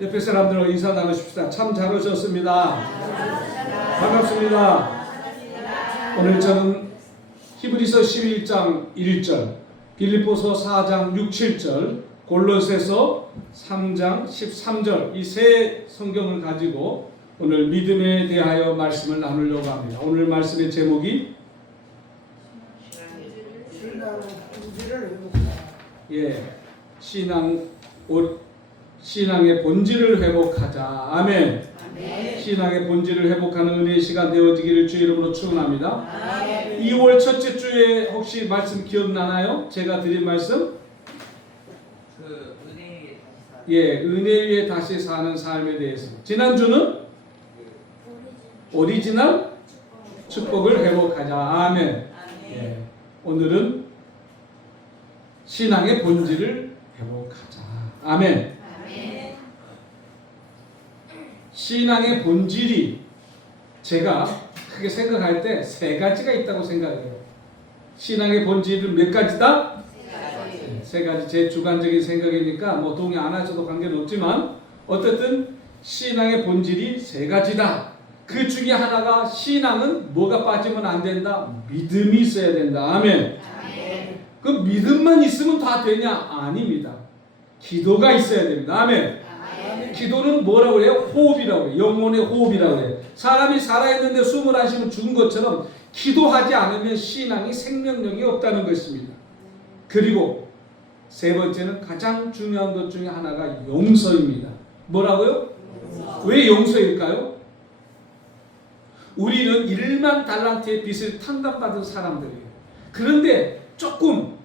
옆에 사람들과 인사 나누십시다. 참 잘 오셨습니다. 반갑습니다. 오늘 저는 히브리서 11장 1절, 빌립보서 4장 6, 7절, 골로새서 3장 13절 이 세 성경을 가지고 오늘 믿음에 대하여 말씀을 나누려고 합니다. 오늘 말씀의 제목이 신앙의 본질을 회복하자. 아멘. 아멘. 신앙의 본질을 회복하는 은혜의 시간 되어지기를 주의 이름으로 축원합니다. 2월 첫째 주에 혹시 말씀 기억나나요? 제가 드린 말씀? 은혜 위에 다시 사는 삶에 대해서. 지난주는 오리지널 축복을 회복하자. 아멘. 예. 오늘은 신앙의 본질을 회복하자. 아멘. 신앙의 본질이 제가 크게 생각할 때 세 가지가 있다고 생각해요. 신앙의 본질은 몇 가지다? 세 가지. 제 주관적인 생각이니까 뭐 동의 안 하셔도 관계는 없지만 어쨌든 신앙의 본질이 세 가지다. 그 중에 하나가 신앙은 뭐가 빠지면 안 된다? 믿음이 있어야 된다. 아멘. 그 믿음만 있으면 다 되냐? 아닙니다. 기도가 있어야 됩니다. 아멘. 기도는 뭐라고 해요? 호흡이라고 해요. 영혼의 호흡이라고 해요. 사람이 살아있는데 숨을 안 쉬면 죽은 것처럼 기도하지 않으면 신앙이 생명력이 없다는 것입니다. 그리고 세 번째는 가장 중요한 것 중에 하나가 용서입니다. 뭐라고요? 왜 용서일까요? 우리는 1만 달란트의 빚을 탕감받은 사람들이에요. 그런데 조금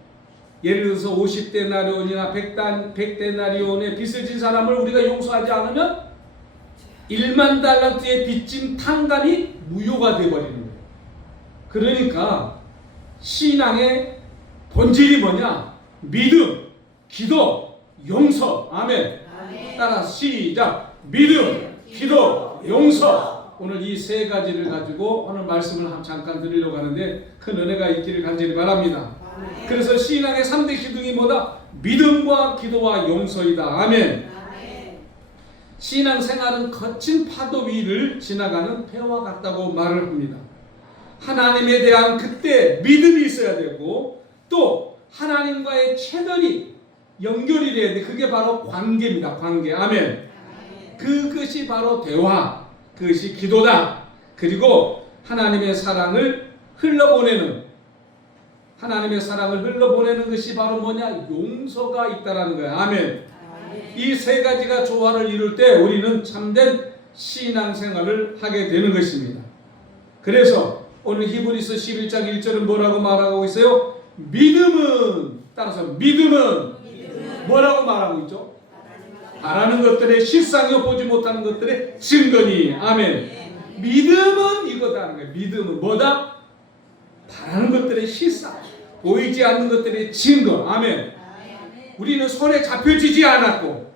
예를 들어서 50데나리온이나 100데나리온의 빚을 진 사람을 우리가 용서하지 않으면 1만 달란트의 빚진 탕감이 무효가 되어버리는 거예요. 그러니까 신앙의 본질이 뭐냐? 믿음, 기도, 용서. 아멘. 따라 시작. 믿음, 기도, 용서. 오늘 이 세 가지를 가지고 오늘 말씀을 잠깐 드리려고 하는데 큰 은혜가 있기를 간절히 바랍니다. 그래서 신앙의 3대 기둥이 뭐다? 믿음과 기도와 용서이다. 아멘. 신앙생활은 거친 파도 위를 지나가는 배와 같다고 말을 합니다. 하나님에 대한 그때 믿음이 있어야 되고 또 하나님과의 채널이 연결이 돼야 돼. 그게 바로 관계입니다. 관계. 아멘. 그것이 바로 대화. 그것이 기도다. 그리고 하나님의 사랑을 흘러보내는 것이 바로 뭐냐? 용서가 있다라는 거예요. 아멘. 이 세 가지가 조화를 이룰 때 우리는 참된 신앙생활을 하게 되는 것입니다. 그래서 오늘 히브리서 11장 1절은 뭐라고 말하고 있어요? 따라서 믿음은 뭐라고 말하고 있죠? 바라는 것들의 실상이요 보지 못하는 것들의 증거니. 아멘. 믿음은 이거다는 거예요. 믿음은 뭐다? 바라는 것들의 실상, 보이지 않는 것들의 증거. 아멘. 우리는 손에 잡혀지지 않았고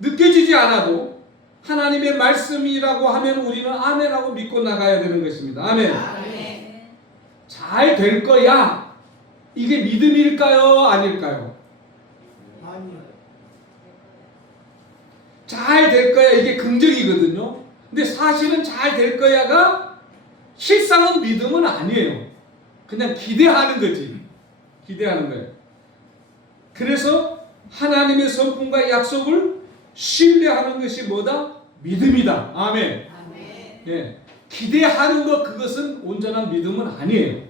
느껴지지 않아도 하나님의 말씀이라고 하면 우리는 아멘하고 믿고 나가야 되는 것입니다. 아멘. 잘 될 거야. 이게 믿음일까요? 아닐까요? 잘 될 거야. 이게 긍정이거든요. 근데 사실은 잘 될 거야가 실상은 믿음은 아니에요. 그냥 기대하는 거지. 기대하는 거예요. 그래서 하나님의 성품과 약속을 신뢰하는 것이 뭐다? 믿음이다. 아멘. 예. 기대하는 것 그것은 온전한 믿음은 아니에요.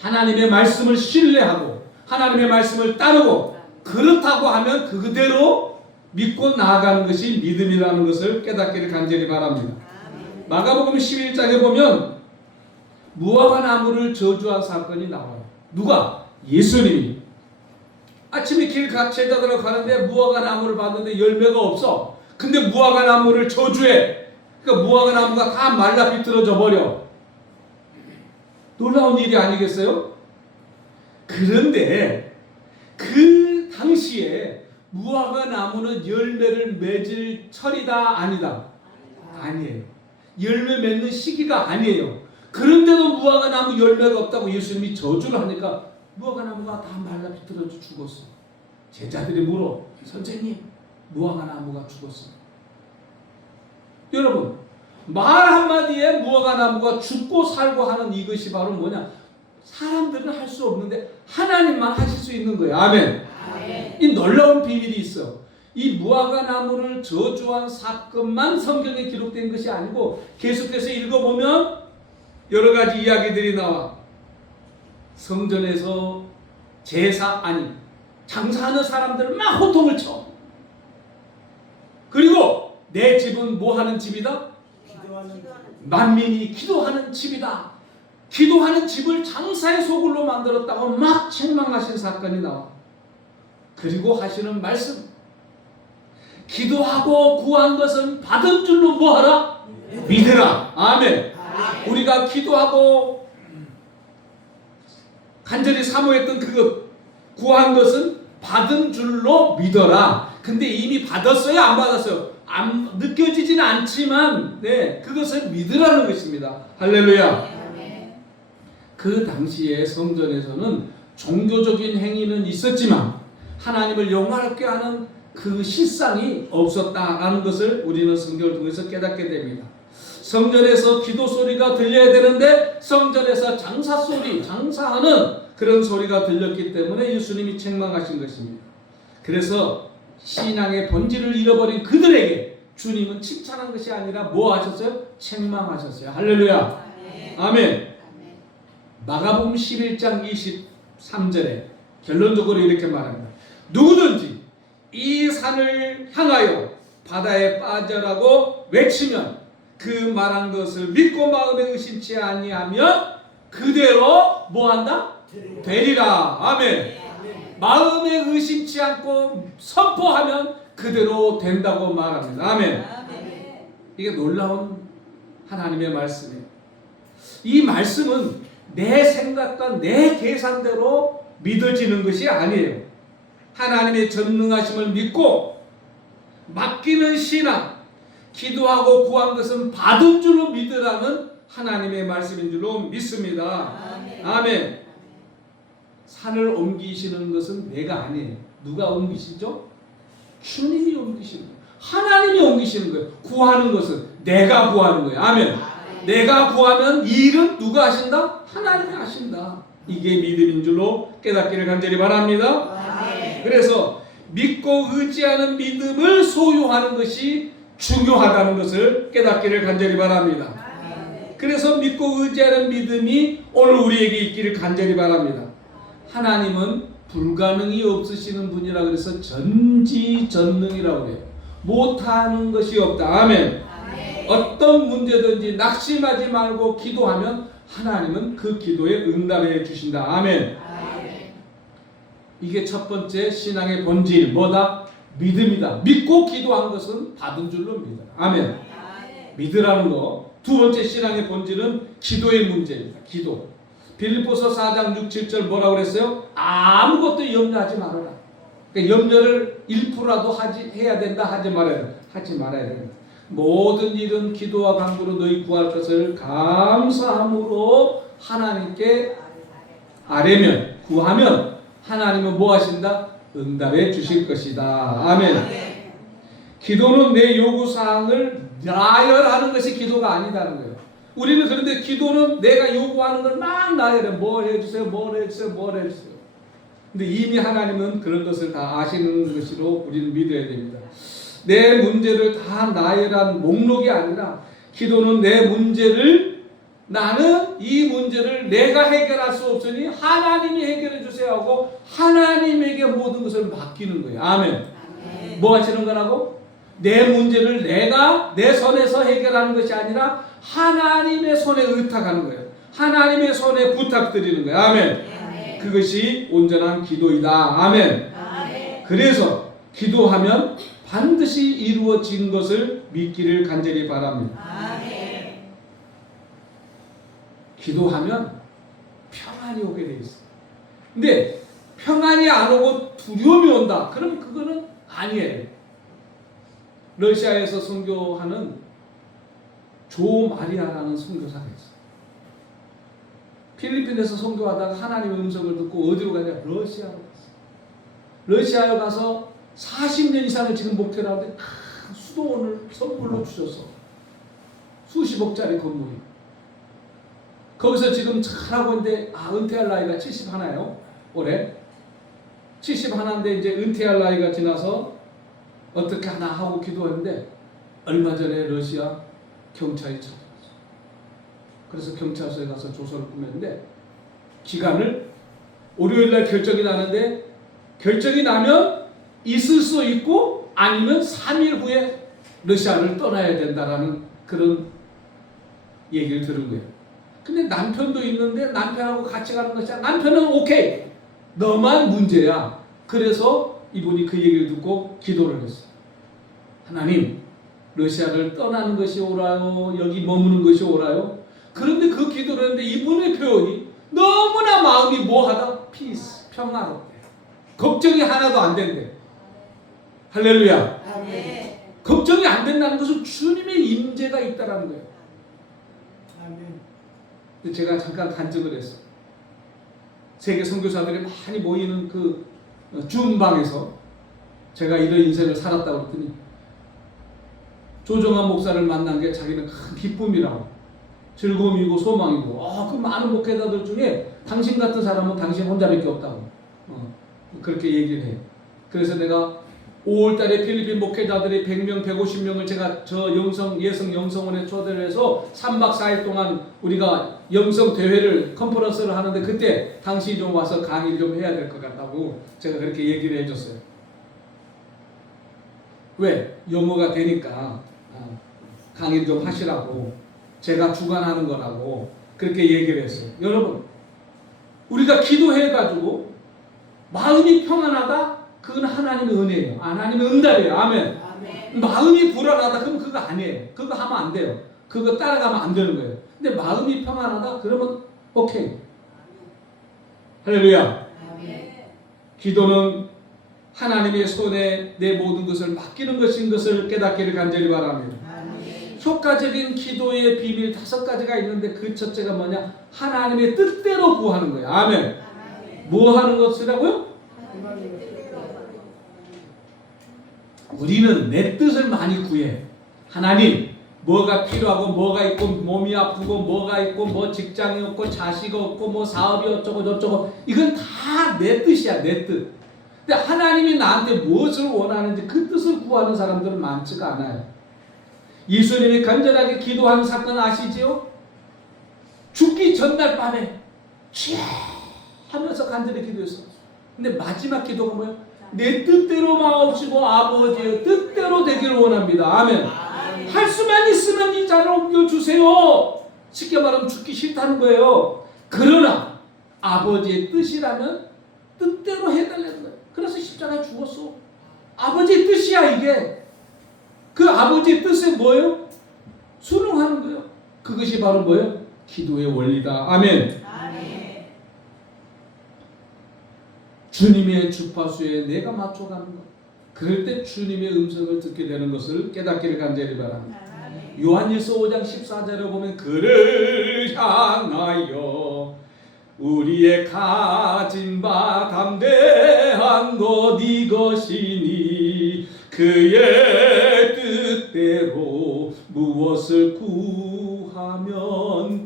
하나님의 말씀을 신뢰하고 하나님의 말씀을 따르고 그렇다고 하면 그대로 믿고 나아가는 것이 믿음이라는 것을 깨닫기를 간절히 바랍니다. 마가복음 11장에 보면 무화과 나무를 저주한 사건이 나와요. 누가? 예수님이. 아침에 길 제자들하고 가는데 무화과 나무를 봤는데 열매가 없어. 근데 무화과 나무를 저주해. 그러니까 무화과 나무가 다 말라 비틀어져 버려. 놀라운 일이 아니겠어요? 그런데 그 당시에 무화과 나무는 열매를 맺을 철이다 아니다? 아니에요. 열매 맺는 시기가 아니에요. 그런데도 무화과 나무 열매가 없다고 예수님이 저주를 하니까 무화과 나무가 다 말라 비틀어져 죽었어. 제자들이 물어. 선생님 무화과 나무가 죽었습니다. 여러분, 말 한마디에 무화과 나무가 죽고 살고 하는 이것이 바로 뭐냐? 사람들은 할 수 없는데 하나님만 하실 수 있는 거예요. 아멘. 아멘. 이 놀라운 비밀이 있어. 이 무화과 나무를 저주한 사건만 성경에 기록된 것이 아니고 계속해서 읽어보면 여러 가지 이야기들이 나와. 성전에서 장사하는 사람들은 막 호통을 쳐. 그리고 내 집은 뭐 하는 집이다? 만민이 기도하는 집이다. 기도하는 집을 장사의 소굴로 만들었다고 막 책망하신 사건이 나와. 그리고 하시는 말씀, 기도하고 구한 것은 받은 줄로 뭐하라? 믿으라. 아멘. 우리가 기도하고 간절히 사모했던 그것, 구한 것은 받은 줄로 믿어라. 근데 이미 받았어요? 안 받았어요? 느껴지지는 않지만 그것을 믿으라는 것입니다. 할렐루야. 그 당시에 성전에서는 종교적인 행위는 있었지만 하나님을 영화롭게 하는 그 실상이 없었다라는 것을 우리는 성경을 통해서 깨닫게 됩니다. 성전에서 기도 소리가 들려야 되는데 성전에서 장사하는 그런 소리가 들렸기 때문에 예수님이 책망하신 것입니다. 그래서 신앙의 본질을 잃어버린 그들에게 주님은 칭찬한 것이 아니라 뭐 하셨어요? 책망하셨어요. 할렐루야. 아멘. 마가복음 11장 23절에 결론적으로 이렇게 말합니다. 누구든지 이 산을 향하여 바다에 빠져라고 외치면 그 말한 것을 믿고 마음에 의심치 아니하면 그대로 뭐한다? 되리라. 아멘. 마음에 의심치 않고 선포하면 그대로 된다고 말합니다. 아멘. 이게 놀라운 하나님의 말씀이에요. 이 말씀은 내 생각과 내 계산대로 믿어지는 것이 아니에요. 하나님의 전능하심을 믿고 맡기는 신앙, 기도하고 구한 것은 받은 줄로 믿으라는 하나님의 말씀인 줄로 믿습니다. 아멘. 산을 옮기시는 것은 내가 아니에요. 누가 옮기시죠? 주님이 옮기시는 거예요. 하나님이 옮기시는 거예요. 구하는 것은 내가 구하는 거예요. 아멘. 내가 구하면 이 일은 누가 하신다? 하나님이 하신다. 이게 믿음인 줄로 깨닫기를 간절히 바랍니다. 그래서 믿고 의지하는 믿음을 소유하는 것이 중요하다는 것을 깨닫기를 간절히 바랍니다. 그래서 믿고 의지하는 믿음이 오늘 우리에게 있기를 간절히 바랍니다. 하나님은 불가능이 없으시는 분이라 그래서 전지전능이라고 해요. 못하는 것이 없다. 아멘. 어떤 문제든지 낙심하지 말고 기도하면 하나님은 그 기도에 응답해 주신다. 아멘. 이게 첫 번째 신앙의 본질 뭐다? 믿음이다. 믿고 기도한 것은 받은 줄로 믿어라. 아멘. 믿으라는 거. 두 번째 신앙의 본질은 기도의 문제입니다. 기도. 빌립보서 4장 6, 7절 뭐라고 그랬어요? 아무것도 염려하지 말아라. 그러니까 염려를 1%라도 해야 된다. 하지 말아야 된다. 모든 일은 기도와 간구로 너희 구할 것을 감사함으로 하나님께 아뢰면, 구하면 하나님은 뭐 하신다? 응답해 주실 것이다. 아멘. 기도는 내 요구사항을 나열하는 것이 기도가 아니다는 거예요. 우리는 그런데 기도는 내가 요구하는 걸 막 나열해. 뭘 해주세요, 뭘 해주세요, 뭘 해주세요. 근데 이미 하나님은 그런 것을 다 아시는 것으로 우리는 믿어야 됩니다. 내 문제를 다 나열한 목록이 아니라 기도는 내 문제를 나는 이 문제를 내가 해결할 수 없으니 하나님이 해결해 주세요 하고 하나님에게 모든 것을 맡기는 거예요. 아멘. 뭐 하시는 거라고? 내 문제를 내가 내 손에서 해결하는 것이 아니라 하나님의 손에 의탁하는 거예요. 하나님의 손에 부탁드리는 거예요. 아멘. 그것이 온전한 기도이다. 아멘. 그래서 기도하면 반드시 이루어진 것을 믿기를 간절히 바랍니다. 기도하면 평안이 오게 되어 있어요. 근데 평안이 안 오고 두려움이 온다. 그럼 그거는 아니에요. 러시아에서 선교하는 조 마리아라는 선교사가 있어요. 필리핀에서 선교하다가 하나님의 음성을 듣고 어디로 가냐? 러시아로 갔어요. 러시아에 가서 40년 이상을 지금 목회를 하는데 큰 수도원을 선물로 주셔서 수십억짜리 건물이. 거기서 지금 잘하고 있는데 은퇴할 나이가 71예요. 올해 71인데 이제 은퇴할 나이가 지나서 어떻게 하나 하고 기도했는데 얼마 전에 러시아 경찰이 찾아왔어요. 그래서 경찰서에 가서 조서를 꾸몄는데 기간을 월요일날 결정이 나는데 결정이 나면 있을 수 있고 아니면 3일 후에 러시아를 떠나야 된다라는 그런 얘기를 들은 거예요. 근데 남편도 있는데 남편하고 같이 가는 것이야. 남편은 오케이. 너만 문제야. 그래서 이분이 그 얘기를 듣고 기도를 했어요. 하나님, 러시아를 떠나는 것이 옳아요? 여기 머무는 것이 옳아요? 그런데 그 기도를 했는데 이분의 표현이 너무나 마음이 뭐하다? 피스, 평화롭대. 걱정이 하나도 안 된대. 할렐루야. 아멘. 걱정이 안 된다는 것은 주님의 임재가 있다라는 거예요. 아멘. 근데 제가 잠깐 간증을 했어. 세계 선교사들이 많이 모이는 그 줌방에서 제가 이런 인생을 살았다고 그랬더니 조정한 목사를 만난 게 자기는 큰 기쁨이라고, 즐거움이고 소망이고, 그 많은 목회자들 중에 당신 같은 사람은 당신 혼자밖에 없다고 그렇게 얘기를 해요. 그래서 내가 5월달에 필리핀 목회자들이 100명, 150명을 제가 저 예성 영성원에 초대를 해서 3박 4일 동안 우리가 영성 대회를 컨퍼런스를 하는데 그때 당신이 좀 와서 강의를 좀 해야 될 것 같다고 제가 그렇게 얘기를 해줬어요. 왜? 영어가 되니까 강의를 좀 하시라고, 제가 주관하는 거라고 그렇게 얘기를 했어요. 여러분, 우리가 기도해가지고 마음이 평안하다? 그건 하나님의 은혜예요. 하나님의 응답이에요. 아멘. 아멘. 마음이 불안하다? 그럼 그거 아니에요. 그거 하면 안 돼요. 그거 따라가면 안 되는 거예요. 근데 마음이 평안하다? 그러면 오케이. 할렐루야. 아멘. 기도는 하나님의 손에 내 모든 것을 맡기는 것인 것을 깨닫기를 간절히 바랍니다. 아멘. 효과적인 기도의 비밀 5가지가 있는데 그 첫째가 뭐냐? 하나님의 뜻대로 구하는 거예요. 아멘. 아멘. 뭐 하는 것이라고요? 우리는 내 뜻을 많이 구해. 하나님, 뭐가 필요하고 뭐가 있고 몸이 아프고 뭐가 있고 뭐 직장이 없고 자식 없고 뭐 사업이 어쩌고 저쩌고 이건 다 내 뜻이야, 내 뜻. 근데 하나님이 나한테 무엇을 원하는지 그 뜻을 구하는 사람들은 많지가 않아요. 예수님이 간절하게 기도한 사건 아시지요? 죽기 전날 밤에 취해 하면서 간절히 기도했어. 근데 마지막 기도가 뭐예요? 내 뜻대로 마옵시고 아버지의 뜻대로 되기를 원합니다. 아멘. 할 수만 있으면 이 잔을 옮겨주세요. 쉽게 말하면 죽기 싫다는 거예요. 그러나 아버지의 뜻이라면 뜻대로 해달라는 거예요. 그래서 십자가에 죽었어. 아버지의 뜻이야 이게. 그 아버지의 뜻은 뭐예요? 순응하는 거예요. 그것이 바로 뭐예요? 기도의 원리다. 아멘. 주님의 주파수에 내가 맞춰가는 것. 그럴 때 주님의 음성을 듣게 되는 것을 깨닫기를 간절히 바랍니다. 요한일서 5장 14절에 보면 그를 향하여 우리의 가진 바 담대한 것 이것이니 그의 뜻대로 무엇을 구하면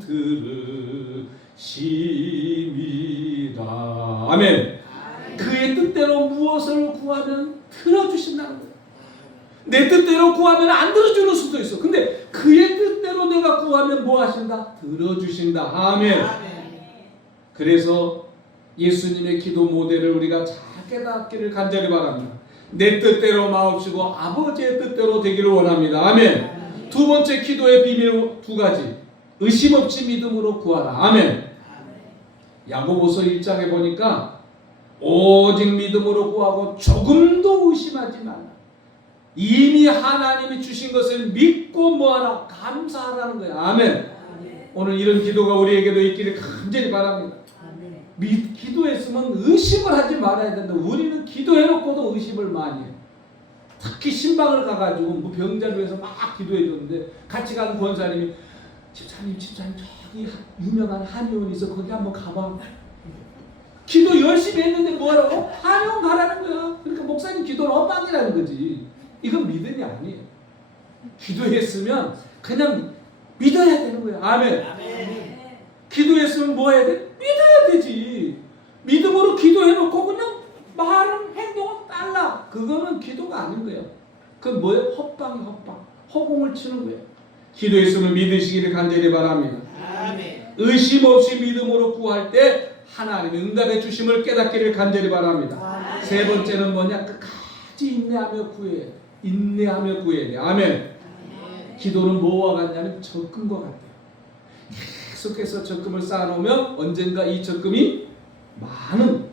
들으심이라. 아멘. 그의 뜻대로 무엇을 구하면 들어주신다는 거예요. 내 뜻대로 구하면 안 들어주는 수도 있어. 근데 그의 뜻대로 내가 구하면 뭐 하신다? 들어주신다. 아멘. 그래서 예수님의 기도 모델을 우리가 잘 깨닫기를 간절히 바랍니다. 내 뜻대로 마옵시고 아버지의 뜻대로 되기를 원합니다. 아멘. 두 번째 기도의 비밀 2가지. 의심 없이 믿음으로 구하라. 아멘. 야고보서 1장에 보니까 오직 믿음으로 구하고 조금도 의심하지 말라. 이미 하나님이 주신 것을 믿고 뭐하라? 감사하라는 거예요. 아멘. 오늘 이런 기도가 우리에게도 있기를 간절히 바랍니다. 기도했으면 의심을 하지 말아야 된다. 우리는 기도해놓고도 의심을 많이 해요. 특히 신방을 가가지고 뭐 병자를 위해서 막 기도해줬는데 같이 가는 권사님이 집사님 저기 유명한 한의원이 있어 거기 한번 가봐. 기도 열심히 했는데 뭐라고? 한의원 가라는 거야. 그러니까 목사님 기도를 엄마 믿음이 아니에요. 기도했으면 그냥 믿어야 되는 거예요. 아멘. 기도했으면 뭐 해야 돼? 믿어야 되지. 믿음으로 기도해놓고 그냥 말은 행동은 달라. 그거는 기도가 아닌 거예요. 그건 뭐예요? 헛방이 헛방. 허공을 치는 거예요. 기도했으면 믿으시기를 간절히 바랍니다. 의심 없이 믿음으로 구할 때 하나님의 응답해 주심을 깨닫기를 간절히 바랍니다. 세 번째는 뭐냐? 끝까지 인내하며 구해야 돼. 인내하며 구해야 돼. 아멘. 기도는 뭐와 같냐면 적금과 같아요. 계속해서 적금을 쌓아놓으면 언젠가 이 적금이 많은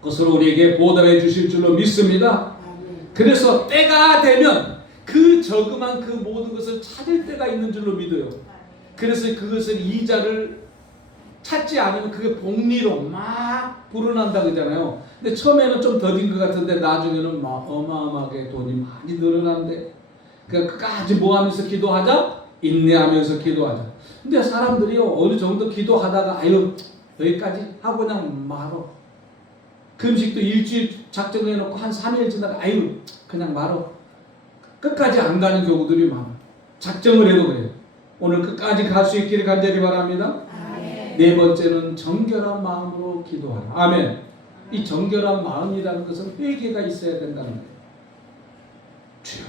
것으로 우리에게 보답해 주실 줄로 믿습니다. 그래서 때가 되면 그 저금한 그 모든 것을 찾을 때가 있는 줄로 믿어요. 그래서 그것을 이자를 찾지 않으면 그게 복리로 막 불어난다 그러잖아요. 근데 처음에는 좀 더딘 것 같은데 나중에는 막 어마어마하게 돈이 많이 늘어난대. 그러니까 끝까지 뭐하면서 기도하자? 인내하면서 기도하자. 근데 사람들이요 어느 정도 기도하다가 아유 여기까지 하고 그냥 말어. 금식도 일주일 작정해놓고 한 3일 지나가 아유 그냥 말어. 끝까지 안 가는 경우들이 많아. 작정을 해도 그래요. 오늘 끝까지 갈 수 있기를 간절히 바랍니다. 네 번째는 정결한 마음으로 기도하라. 아멘. 이 정결한 마음이라는 것은 회개가 있어야 된다는 거예요. 주여,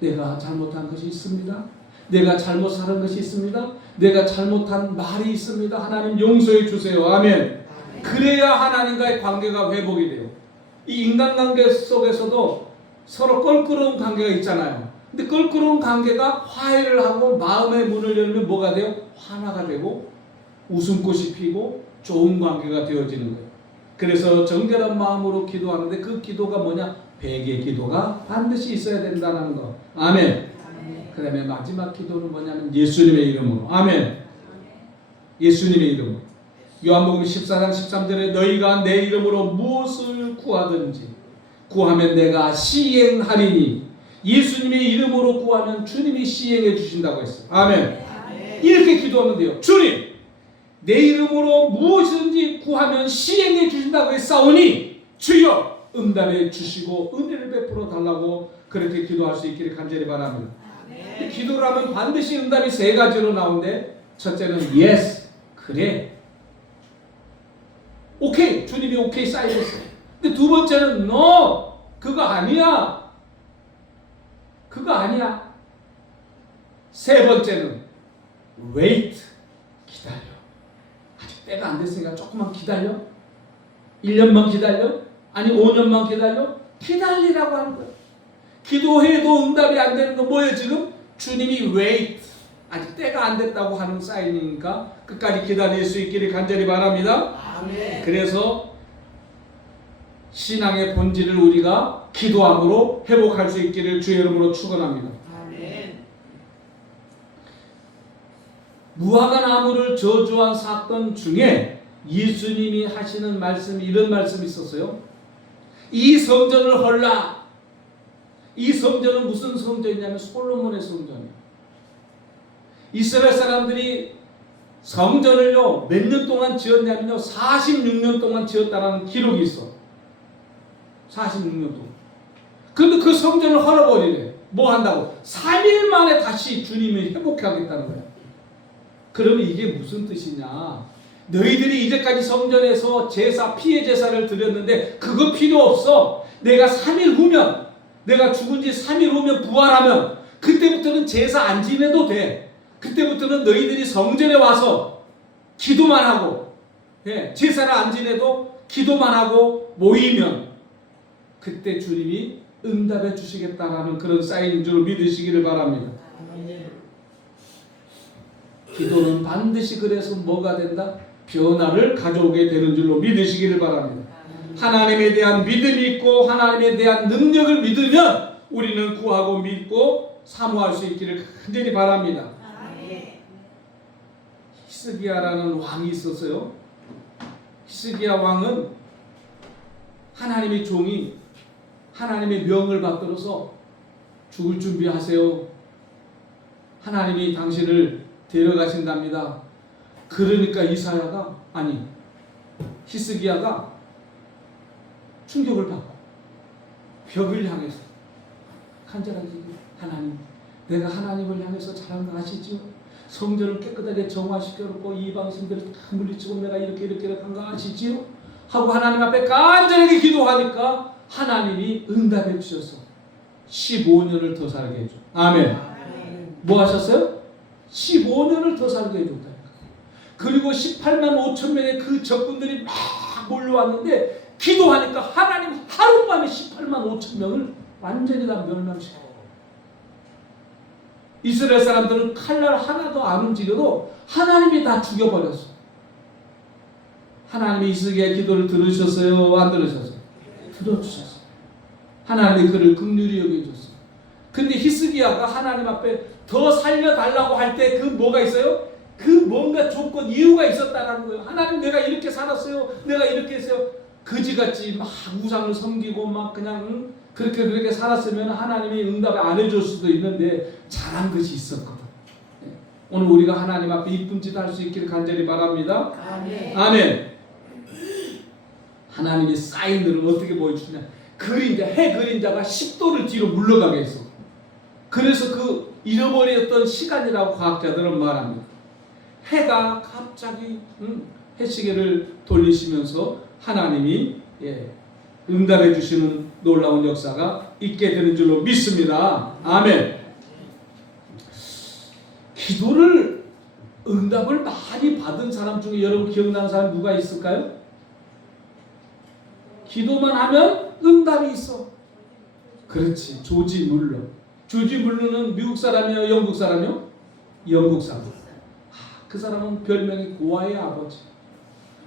내가 잘못한 것이 있습니다. 내가 잘못 살은 것이 있습니다. 내가 잘못한 말이 있습니다. 하나님 용서해 주세요. 아멘. 그래야 하나님과의 관계가 회복이 돼요. 이 인간관계 속에서도 서로 껄끄러운 관계가 있잖아요. 근데 껄끄러운 관계가 화해를 하고 마음의 문을 열면 뭐가 돼요? 화나가 되고 웃음꽃이 피고 좋은 관계가 되어지는 거예요. 그래서 정결한 마음으로 기도하는데 그 기도가 뭐냐? 회개 기도가 반드시 있어야 된다는 거. 아멘. 그 다음에 마지막 기도는 뭐냐면 예수님의 이름으로. 아멘. 예수님의 이름으로. 요한복음 14장 13절에 너희가 내 이름으로 무엇을 구하든지 구하면 내가 시행하리니. 예수님의 이름으로 구하면 주님이 시행해 주신다고 했어요. 아멘. 이렇게 기도하면 돼요. 주님, 내 이름으로 무엇이든지 구하면 시행해 주신다고 했사오니 주여 응답해 주시고 은혜를 베풀어 달라고 그렇게 기도할 수 있기를 간절히 바랍니다. 기도를 하면 반드시 응답이 세 가지로 나오는데 첫째는 yes, 그래, 오케이, 주님이 오케이 사인했어요. 근데 두 번째는 no, 그거 아니야, 그거 아니야. 세 번째는 wait, 기다려. 아직 때가 안 됐으니까 조금만 기다려. 1년만 기다려? 아니 5년만 기다려? 기다리라고 하는 거야. 기도해도 응답이 안 되는 거 뭐예요 지금? 주님이 wait, 아직 때가 안 됐다고 하는 사인이니까 끝까지 기다릴 수 있기를 간절히 바랍니다. 아멘. 그래서 신앙의 본질을 우리가 기도함으로 회복할 수 있기를 주의 이름으로 축원합니다. 아멘. 무화과나무를 저주한 사건 중에 예수님이 하시는 말씀이 이런 말씀이 있었어요. 이 성전을 헐라. 이 성전은 무슨 성전이냐면 솔로몬의 성전이에요. 이스라엘 사람들이 성전을요 몇 년 동안 지었냐면요 46년 동안 지었다는 기록이 있어. 46년 동안. 근데 그 성전을 헐어버리래. 뭐 한다고? 3일 만에 다시 주님이 회복하겠다는 거야. 그러면 이게 무슨 뜻이냐? 너희들이 이제까지 성전에서 제사, 피해 제사를 드렸는데 그거 필요 없어. 내가 3일 후면, 내가 죽은 지 3일 후면 부활하면 그때부터는 제사 안 지내도 돼. 그때부터는 너희들이 성전에 와서 기도만 하고, 제사를 안 지내도 기도만 하고 모이면 그때 주님이 응답해 주시겠다라는 그런 사인인 줄 믿으시기를 바랍니다. 기도는 반드시 그래서 뭐가 된다? 변화를 가져오게 되는 줄로 믿으시기를 바랍니다. 하나님에 대한 믿음이 있고 하나님에 대한 능력을 믿으면 우리는 구하고 믿고 사모할 수 있기를 간절히 바랍니다. 히스기야라는 왕이 있었어요. 히스기야 왕은 하나님의 종이 하나님의 명을 받들어서 죽을 준비하세요. 하나님이 당신을 데려가신답니다. 그러니까 이사야가 아니 히스기야가 충격을 받고 벽을 향해서 간절하게 하나님, 내가 하나님을 향해서 잘한 거 아시지요? 성전을 깨끗하게 정화시켜놓고 이방신들을 다 물리치고 내가 이렇게 한 거 아시지요? 하고 하나님 앞에 간절하게 기도하니까 하나님이 응답해 주셔서 15년을 더 살게 해줘. 아멘. 뭐 하셨어요? 15년을 더 살게 해줬다. 그리고 18만 5천 명의 그 적군들이 막 몰려왔는데 기도하니까 하나님 하룻밤에 18만 5천 명을 완전히 다 멸망시켜. 이스라엘 사람들은 칼날 하나도 안 움직여도 하나님이 다 죽여버렸어. 하나님이 히스기야의 기도를 들으셨어요? 안 들으셨어요? 들어주셨어요. 하나님이 그를 긍휼히 여겨줬어요. 근데 히스기야가 하나님 앞에 더 살려달라고 할 때 그 뭐가 있어요? 그 뭔가 조건, 이유가 있었다는 거예요. 하나님, 내가 이렇게 살았어요. 내가 이렇게 했어요. 거지같이 막 우상을 섬기고 막 그냥 그렇게 살았으면 하나님이 응답을 안 해줄 수도 있는데 잘한 것이 있었거든. 오늘 우리가 하나님 앞에 이쁜 짓 할 수 있기를 간절히 바랍니다. 아멘. 아멘. 하나님이 사인을 어떻게 보여주냐? 그림자, 해 그림자가 10도를 뒤로 물러가게 했어. 그래서 그 잃어버렸던 시간이라고 과학자들은 말합니다. 해가 갑자기 해시계를 돌리시면서 하나님이 응답해 주시는 놀라운 역사가 있게 되는 줄로 믿습니다. 아멘. 기도를 응답을 많이 받은 사람 중에 여러분 기억나는 사람 누가 있을까요? 기도만 하면 응답이 있어. 그렇지. 조지 물러. 조지 물러는 미국 사람이요, 영국 사람이요? 영국 사람. 그 사람은 별명이 고아의 아버지.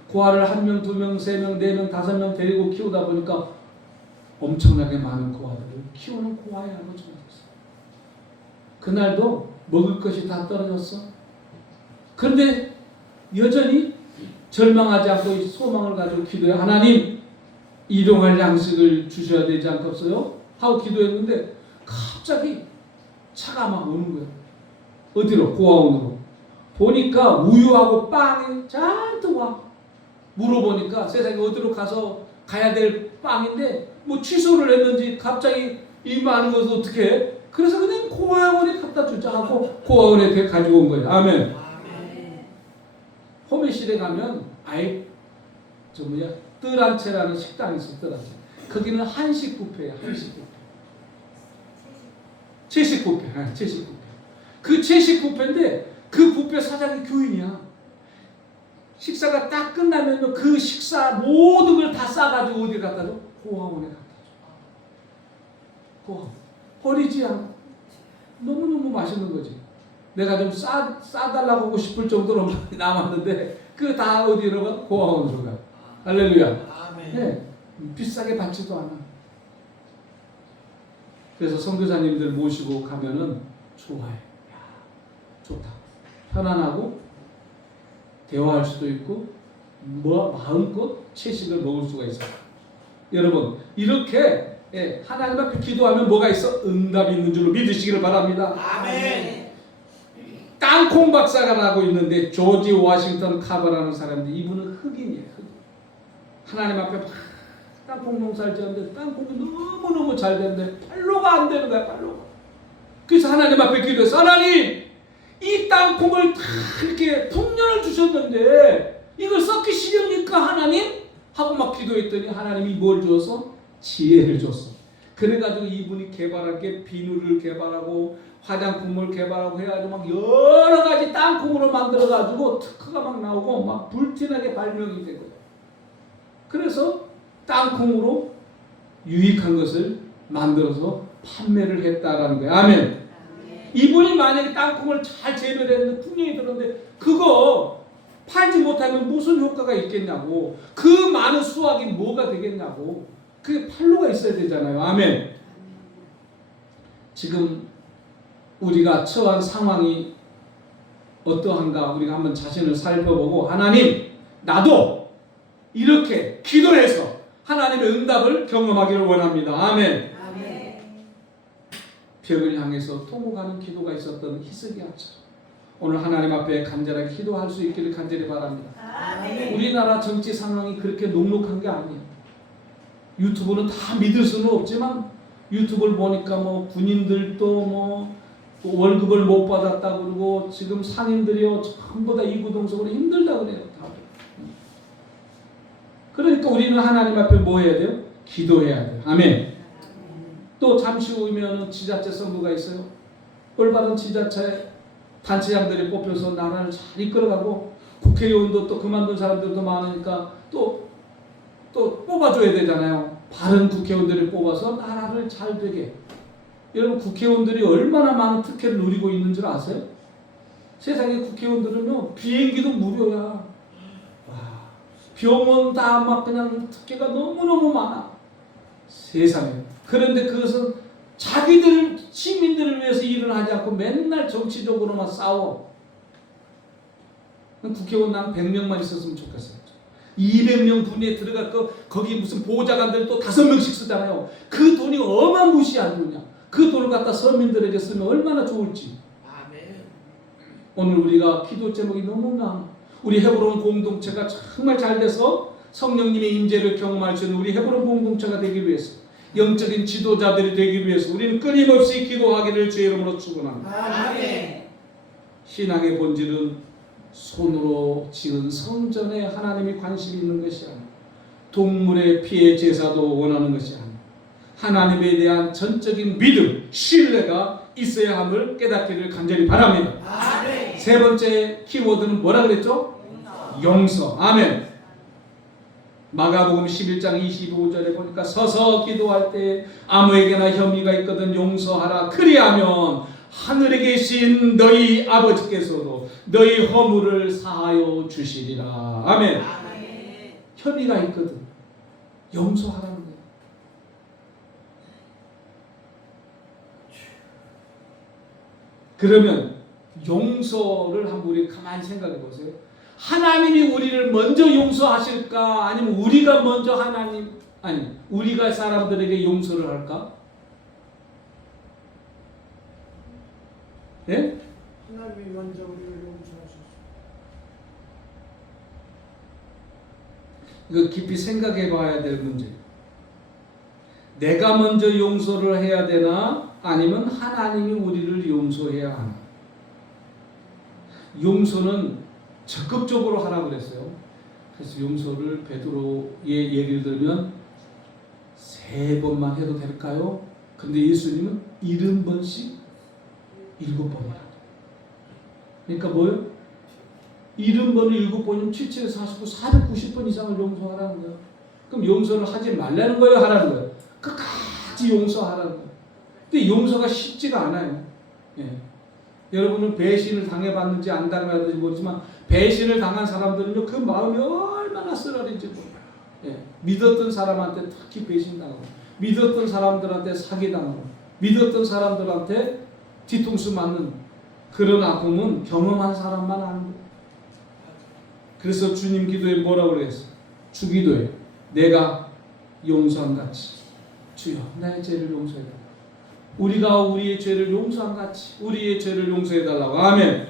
고아를 1명, 2명, 3명, 4명, 5명 데리고 키우다 보니까 엄청나게 많은 고아들을 키우는 고아의 아버지가 됐어요. 그날도 먹을 것이 다 떨어졌어. 그런데 여전히 절망하지 않고 소망을 가지고 기도해. 하나님, 일용할 양식을 주셔야 되지 않겠어요? 하고 기도했는데 갑자기 차가 막 오는 거예요. 어디로? 고아원으로. 보니까 우유하고 빵이 잔뜩 와. 물어보니까 세상에 어디로 가야 될 빵인데 뭐 취소를 했는지 갑자기 이 많은 것을 어떻게 해? 그래서 그냥 고아원에 갖다 주자 하고 고아원에 가지고 온 거예요. 아멘. 호미실에 가면 뜰한채라는 식당이 있어. 뜰한채. 거기는 한식 뷔페야. 한식 뷔페. 채식 뷔페. 채식 뷔페. 그 채식 뷔페인데 그 뷔페 사장이 교인이야. 식사가 딱 끝나면 그 식사 모든 걸 다 싸가지고 어디 갖다 줘? 고아원에 갖다 줘. 고아원. 버리지 않아. 너무너무 맛있는 거지. 내가 좀 싸달라고 하고 싶을 정도로 많이 남았는데 그 다 어디로 가? 고아원으로 가. 할렐루야. 아멘. 네, 비싸게 받지도 않아. 그래서 선교사님들 모시고 가면은 좋아해. 야, 좋다. 편안하고 대화할 수도 있고 마음껏 채식을 먹을 수가 있어요. 여러분 이렇게 하나님 앞에 기도하면 뭐가 있어? 응답이 있는 줄로 믿으시기를 바랍니다. 아멘. 땅콩 박사가 하고 있는데 조지 워싱턴 카버라는 사람인데 이분은 흑인이에요. 흑인. 하나님 앞에 막 땅콩 농사를 지었는데 땅콩이 너무너무 잘 되는데 팔로가 안 되는 거야. 팔로가. 그래서 하나님 앞에 기도해서 하나님 이 땅콩을 다 이렇게 풍년을 주셨는데 이걸 썩기 싫으니까 하나님? 하고 막 기도했더니 하나님이 뭘 줬어? 지혜를 줬어. 그래가지고 이분이 개발한 게 비누를 개발하고 화장품을 개발하고 해가지고 막 여러 가지 땅콩으로 만들어가지고 특허가 막 나오고 막 불티나게 발명이 된 거예요. 그래서 땅콩으로 유익한 것을 만들어서 판매를 했다라는 거예요. 아멘. 이분이 만약에 땅콩을 잘 재배했는데 풍년이 들었는데 그거 팔지 못하면 무슨 효과가 있겠냐고. 그 많은 수확이 뭐가 되겠냐고. 그게 판로가 있어야 되잖아요. 아멘. 지금 우리가 처한 상황이 어떠한가 우리가 한번 자신을 살펴보고 하나님 나도 이렇게 기도를 해서 하나님의 응답을 경험하기를 원합니다. 아멘. 벽을 향해서 통곡하는 기도가 있었던 히스기야처럼 오늘 하나님 앞에 간절하게 기도할 수 있기를 간절히 바랍니다. 아멘. 우리나라 정치 상황이 그렇게 녹록한 게 아니에요. 유튜브는 다 믿을 수는 없지만 유튜브를 보니까 뭐 군인들도 뭐 월급을 못 받았다 그러고 지금 상인들이요 전부 다 이구동성으로 힘들다 그래요. 다. 그러니까 우리는 하나님 앞에 뭐 해야 돼요? 기도해야 돼요. 아멘. 또 잠시 후면은 지자체 선거가 있어요. 올바른 지자체 단체장들이 뽑혀서 나라를 잘 이끌어가고 국회의원도 또 그만둔 사람들도 많으니까 또 뽑아줘야 되잖아요. 바른 국회의원들을 뽑아서 나라를 잘 되게. 여러분 국회의원들이 얼마나 많은 특혜를 누리고 있는 줄 아세요? 세상에 국회의원들은요 비행기도 무료야. 와, 병원 다 막 그냥 특혜가 너무너무 많아. 세상에. 그런데 그것은 자기들 시민들을 위해서 일을 하지 않고 맨날 정치적으로만 싸워. 국회의원 난 100명만 있었으면 좋겠어요. 200명 분에 들어갈 거기 무슨 보좌관들 또 5명씩 쓰잖아요. 그 돈이 어마무시한 돈이야. 그 돈을 갖다 서민들에게 쓰면 얼마나 좋을지. 아멘. 오늘 우리가 기도 제목이 너무 많아. 우리 헤브론 공동체가 정말 잘 돼서 성령님의 임재를 경험할 수 있는 우리 헤브론 공동체가 되기 위해서, 영적인 지도자들이 되기 위해서 우리는 끊임없이 기도하기를 주의 이름으로 축원합니다. 아멘. 신앙의 본질은 손으로 지은 성전에 하나님이 관심이 있는 것이 아니라 동물의 피의 제사도 원하는 것이 아니라 하나님에 대한 전적인 믿음, 신뢰가 있어야 함을 깨닫기를 간절히 바랍니다. 아멘. 세 번째 키워드는 뭐라 그랬죠? 용서. 아멘. 마가복음 11장 25절에 보니까 서서 기도할 때 아무에게나 혐의가 있거든 용서하라. 그리하면 하늘에 계신 너희 아버지께서도 너희 허물을 사하여 주시리라. 아멘. 아멘. 혐의가 있거든 용서하라는 거예요. 그러면 용서를 한번 우리 가만히 생각해 보세요. 하나님이 우리를 먼저 용서하실까? 아니면 우리가 먼저 우리가 사람들에게 용서를 할까? 예? 하나님이 먼저 우리를 용서하셨습니다. 이거 깊이 생각해 봐야 될 문제예요. 내가 먼저 용서를 해야 되나? 아니면 하나님이 우리를 용서해야 하나? 용서는 적극적으로 하라고 그랬어요. 그래서 용서를 베드로의 얘기를 들으면 3번만 해도 될까요? 근데 예수님은 70번씩 7번이라. 그러니까 뭐예요? 70번을 7번이면 7, 49, 490번 이상을 용서하라는 거예요. 그럼 용서를 하지 말라는 거예요? 하라는 거예요? 끝까지 용서하라는 거예요. 근데 용서가 쉽지가 않아요. 예. 여러분은 배신을 당해봤는지 안 당해봤는지 모르지만 배신을 당한 사람들은요 그 마음이 얼마나 쓰라린지 몰라요. 예. 믿었던 사람한테 특히 배신당하고 믿었던 사람들한테 사기당하고 믿었던 사람들한테 뒤통수 맞는 그런 아픔은 경험한 사람만 아는 거예요. 그래서 주님 기도에 뭐라고 그랬어요? 주기도에 내가 용서한 같이 주여 나의 죄를 용서해달라. 우리가 우리의 죄를 용서한 같이 우리의 죄를 용서해달라고. 아멘.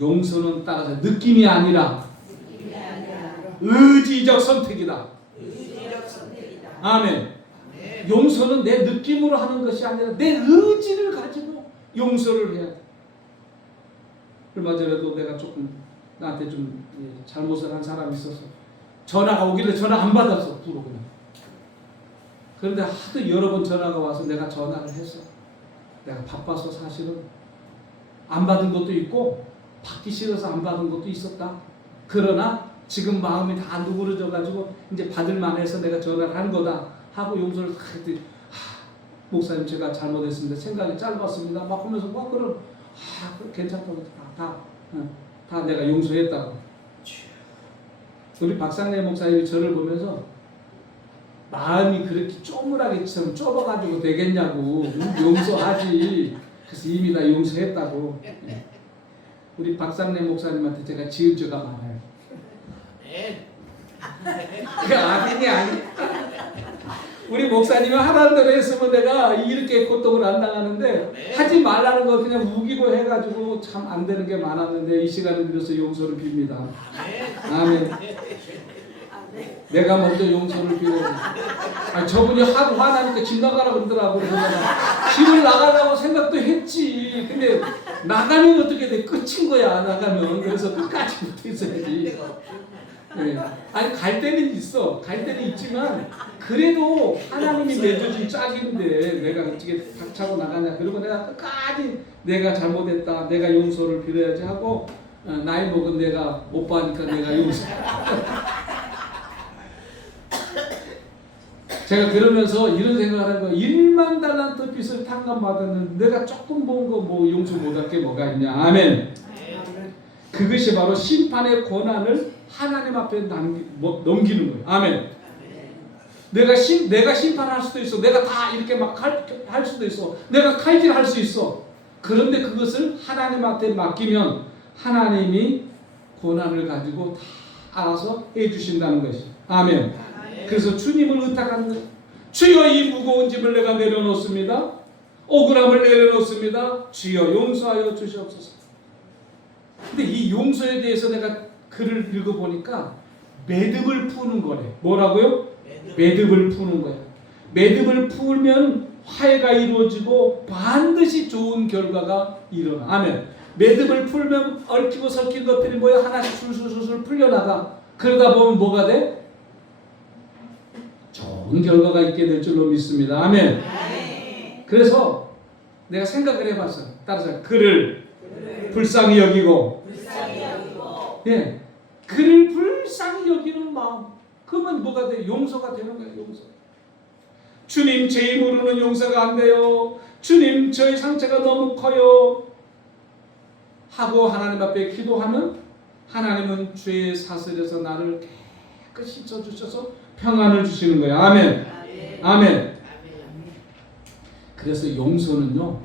용서는 따라서 느낌이 아니라 의지적 선택이다. 아멘. 용서는 내 느낌으로 하는 것이 아니라 내 의지를 가지고 용서를 해야 돼. 얼마 전에도 내가 조금 나한테 좀 잘못을 한 사람이 있어서 전화가 오길래 전화 안 받았어. 부러 그냥. 그런데 하도 여러 번 전화가 와서 내가 전화를 했어. 내가 바빠서 사실은 안 받은 것도 있고 받기 싫어서 안 받은 것도 있었다. 그러나 지금 마음이 다 누그러져 가지고 이제 받을 만해서 내가 전화를 한 거다 하고 용서를 다 했더니 목사님 제가 잘못했습니다. 생각이 짧았습니다. 막 하면서 막 그런 괜찮다고 다 내가 용서했다고. 우리 박상래 목사님이 저를 보면서 마음이 그렇게 쪼물하게처럼 좁아가지고 되겠냐고. 용서하지. 그래서 이미 다 용서했다고. 우리 박상래 목사님한테 제가 지은 죄가 많아요. 그 아니니 아니. 우리 목사님이 하라는 대로 했으면 내가 이렇게 고통을 안 당하는데 하지 말라는 거 그냥 우기고 해가지고 참 안 되는 게 많았는데 이 시간을 빌어서 용서를 빕니다. 아멘. 내가 먼저 용서를 빌어야 돼. 아니, 저분이 하도 화나니까 집 나가라 그러더라고. 그래서 내가 집을 나가려고 생각도 했지. 근데 나가면 어떻게 돼? 끝인 거야, 나가면. 그래서 끝까지 붙어 있어야지. 네. 아니, 갈 때는 있어. 갈 때는 있지만, 그래도 하나님이 맺어준 짝인데, 내가 어떻게 닥차고 나가냐. 그리고 내가 끝까지 내가 잘못했다. 내가 용서를 빌어야지 하고, 나이 먹은 내가 오빠니까 내가 용서. 제가 그러면서 이런 생각을 하는 거예요. 1만 달란트 빚을 탕감받았는데 내가 조금 본 거 뭐 용서 못할 게 뭐가 있냐. 아멘. 그것이 바로 심판의 권한을 하나님 앞에 넘기는 거예요. 아멘. 내가 심판할 수도 있어. 내가 다 이렇게 막 할 수도 있어. 내가 칼질할 수 있어. 그런데 그것을 하나님 앞에 맡기면 하나님이 권한을 가지고 다 알아서 해주신다는 것이. 아멘. 그래서 주님을 의탁하는 거예요. 주여, 이 무거운 짐을 내가 내려놓습니다. 억울함을 내려놓습니다. 주여, 용서하여 주시옵소서. 근데 이 용서에 대해서 내가 글을 읽어보니까 매듭을 푸는 거래. 뭐라고요? 매듭을 푸는 거야. 매듭을 풀면 화해가 이루어지고 반드시 좋은 결과가 일어나. 아멘. 매듭을 풀면 얽히고 설킨 것들이 뭐야? 하나씩 술술술술 풀려나가. 그러다 보면 뭐가 돼? 좋은 결과가 있게 될 줄로 믿습니다. 아멘. 그래서 내가 생각을 해봤어. 따라서 그를 불쌍히 여기고, 예, 그를 불쌍히 여기는 마음. 그러면 뭐가 돼? 용서가 되는 거예요. 용서. 주님, 제 힘으로는 용서가 안 돼요. 주님, 저의 상처가 너무 커요. 하고 하나님 앞에 기도하면 하나님은 죄의 사슬에서 나를 깨끗이 져주셔서 평안을 주시는 거예요. 아멘. 아멘. 그래서 용서는요,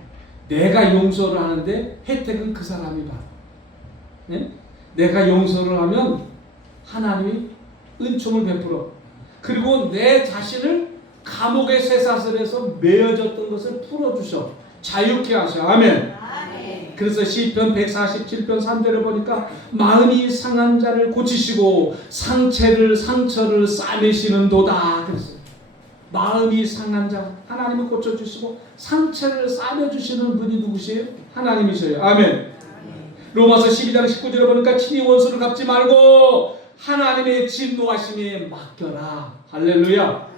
내가 용서를 하는데 혜택은 그 사람이 받아. 네? 내가 용서를 하면 하나님이 은총을 베풀어. 그리고 내 자신을 감옥의 쇠사슬에서 매어졌던 것을 풀어주셔. 자유케 하셔. 아멘. 그래서 시편 147편 3절을 보니까 마음이 상한 자를 고치시고 상처를 싸매시는도다. 그랬어요. 마음이 상한 자 하나님이 고쳐주시고 상처를 싸매주시는 분이 누구시에요? 하나님이셔요. 아멘. 로마서 12장 19절을 보니까 친히 원수를 갚지 말고 하나님의 진노하심에 맡겨라. 할렐루야.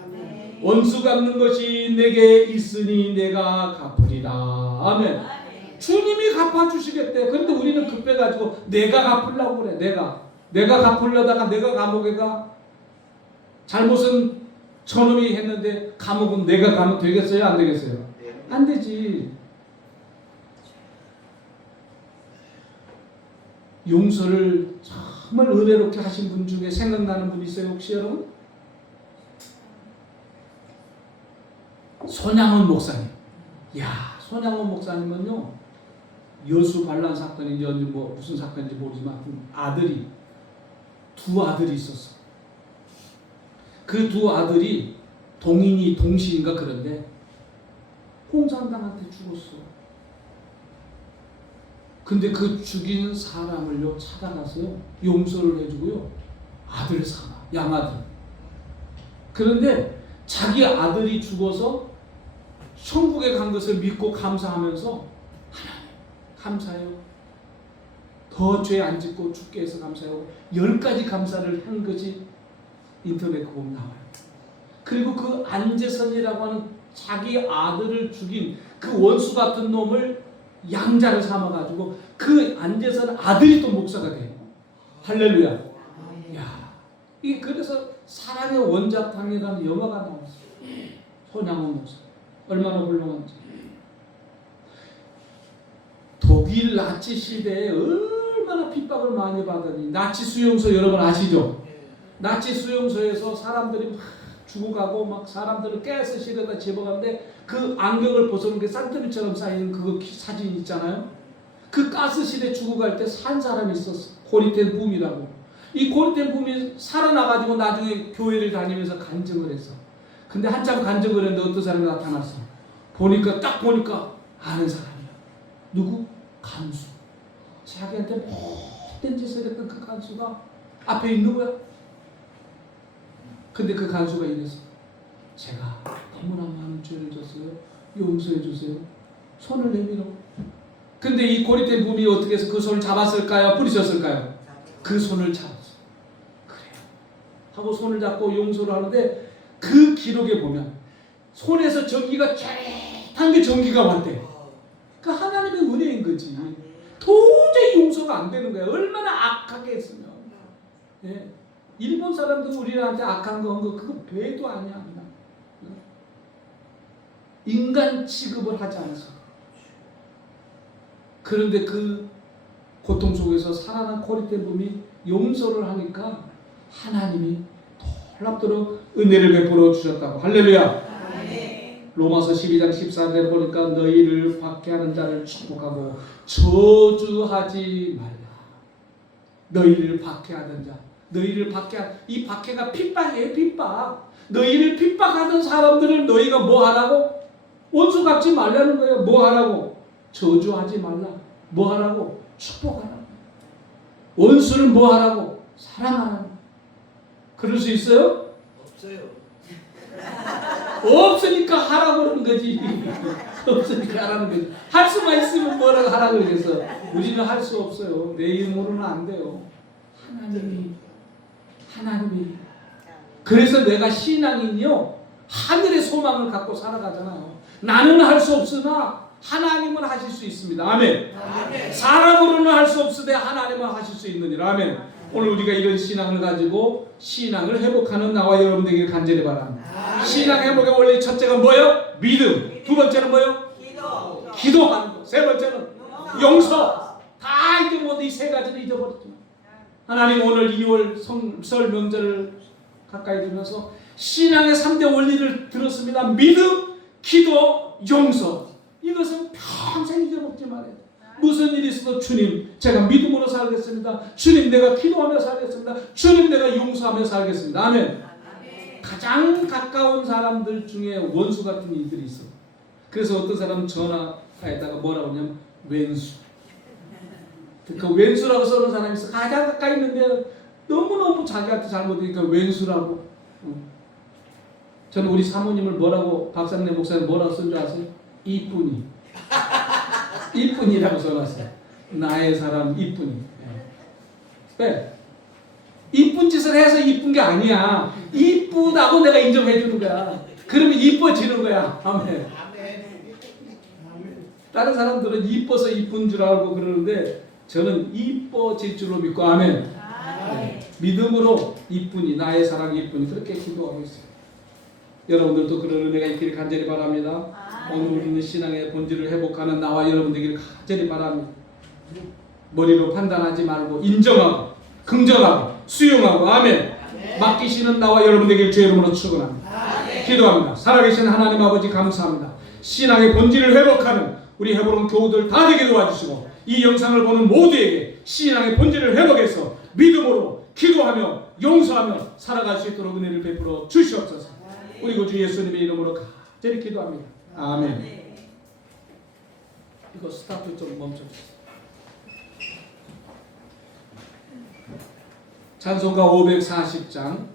원수 갚는 것이 내게 있으니 내가 갚으리라. 아멘. 주님이 갚아주시겠대. 그런데 우리는 급해가지고 내가 갚으려고 그래. 내가 갚으려다가 내가 감옥에 가. 잘못은 저놈이 했는데 감옥은 내가 가면 되겠어요? 안 되겠어요? 안 되지. 용서를 정말 은혜롭게 하신 분 중에 생각나는 분 있어요? 혹시 여러분? 손양원 목사님. 야, 손양원 목사님은요, 여수 반란 사건인지 뭐 무슨 사건인지 모르지만 두 아들이 있었어. 그 두 아들이 동신인가 그런데 공산당한테 죽었어. 근데 그 죽인 사람을요 찾아가서요 용서를 해주고요 아들 삼아, 양아들. 그런데 자기 아들이 죽어서 천국에 간 것을 믿고 감사하면서 하나님 감사해요. 더 죄 안 짓고 죽게 해서 감사하고 10가지 감사를 한 것이 인터넷 보면 나와요. 그리고 그 안재선이라고 하는 자기 아들을 죽인 그 원수 같은 놈을 양자를 삼아가지고 그 안재선 아들이 또 목사가 돼요. 할렐루야. 야, 이 그래서 사랑의 원자탕이라는 영화가 나왔어요. 손양원 목사. 얼마나 훌륭한지. 독일 나치 시대에 얼마나 핍박을 많이 받으니 나치 수용소 여러분 아시죠? 나치 수용소에서 사람들이 막 죽어가고 막 사람들을 깨서 실에다 집어가는데 그 안경을 벗어놓은 게 쌍둥이처럼 쌓인 그 사진 있잖아요. 그 가스실에 죽어갈 때 산 사람이 있었어. 고리텐 붐이라고. 이 고리텐 붐이 살아나가지고 나중에 교회를 다니면서 간증을 했어. 근데 한참 간증을 했는데 어떤 사람이 나타났어. 딱 보니까 아는 사람이야. 누구? 간수. 자기한테 못된 짓을 했던 그 간수가 앞에 있는 거야. 근데 그 간수가 이래서 제가 너무나 많은 죄를 졌어요. 용서해 주세요. 손을 내밀어. 근데 이 고리된 붐이 어떻게 해서 그 손을 잡았을까요? 뿌리셨을까요? 그 손을 잡았어. 그래요. 하고 손을 잡고 용서를 하는데 그 기록에 보면 손에서 전기가 쫙한 게 전기가 왔대요. 그 하나님의 은혜인 거지. 도저히 용서가 안 되는 거야. 얼마나 악하게 했으면. 예. 일본 사람들은 우리한테 악한 거 그거 배도 아니야. 인간 취급을 하지 않아서. 그런데 그 고통 속에서 살아난 고리된 붐이 용서를 하니까 하나님이 놀랍도록 은혜를 베풀어 주셨다고. 할렐루야. 로마서 12장 14절에 보니까 너희를 박해하는 자를 축복하고 저주하지 말라. 너희를 박해하는 자, 너희를 이 박해가 핍박이에요. 핍박. 너희를 핍박하던 사람들을 너희가 뭐 하라고? 원수 갚지 말라는 거예요. 뭐 하라고? 저주하지 말라. 뭐 하라고? 축복하라고. 원수를 뭐 하라고? 사랑하라고. 그럴 수 있어요? 없어요. 없으니까 하라고 그러는 거지. 없으니까 하라는 거지. 할 수만 있으면 뭐라고 하라고 그러겠어. 우리는 할 수 없어요. 내 힘으로는 안 돼요. 하나님이. 그래서 내가 신앙인요, 하늘의 소망을 갖고 살아가잖아요. 나는 할 수 없으나 하나님은 하실 수 있습니다. 아멘. 사람으로는 할 수 없으되 하나님은 하실 수 있느니라. 아멘. 오늘 우리가 이런 신앙을 가지고 신앙을 회복하는 나와 여러분 되기를 간절히 바랍니다. 신앙 회복의 원리 첫째가 뭐예요? 믿음. 두 번째는 뭐예요? 기도하는 거. 세 번째는 용서. 다 이제 모두 이 세 가지를 잊어버렸죠. 하나님 오늘 2월 설 명절을 가까이 들면서 신앙의 3대 원리를 들었습니다. 믿음, 기도, 용서. 이것은 평생 잊어먹지 말아요. 무슨 일이 있어도 주님 제가 믿음으로 살겠습니다. 주님 내가 기도하며 살겠습니다. 주님 내가 용서하며 살겠습니다. 아멘. 가장 가까운 사람들 중에 원수 같은 이들이 있어. 그래서 어떤 사람은 전화에다가 뭐라고 하냐면 왼수. 그 왼수라고 써놓은 사람이 있어. 가장 가까이 있는데 너무너무 자기한테 잘못되니까 왼수라고. 저는 우리 사모님을 뭐라고 박상래 목사님 뭐라고 쓴 줄 아세요? 이쁜이. 이쁜이라고 써놨어요. 나의 사람 이쁜이. 왜? 이쁜 짓을 해서 이쁜 게 아니야. 이쁘다고 내가 인정해 주는 거야. 그러면 이뻐지는 거야. 아멘. 다른 사람들은 이뻐서 이쁜 줄 알고 그러는데 저는 이뻐질 줄로 믿고 아멘. 믿음으로 이쁜이 나의 사랑 이쁜이 그렇게 기도하고 있어요. 여러분들도 그런 은혜가 있기를 간절히 바랍니다. 오늘 우리는 신앙의 본질을 회복하는 나와 여러분 되기를 간절히 바랍니다. 머리로 판단하지 말고 인정하고 긍정하고 수용하고 아멘. 맡기시는 나와 여러분 되기를 주의 이름으로 축원합니다. 기도합니다. 살아계신 하나님 아버지 감사합니다. 신앙의 본질을 회복하는 우리 헤브론 교우들 다 되게 도와주시고 이 영상을 보는 모두에게 신앙의 본질을 회복해서 믿음으로 기도하며 용서하며 살아갈 수 있도록 은혜를 베풀어 주시옵소서. 우리 구주 예수님의 이름으로 간절히 기도합니다. 아멘. 이거 스타트 좀 멈춰주세요. 찬송가 540장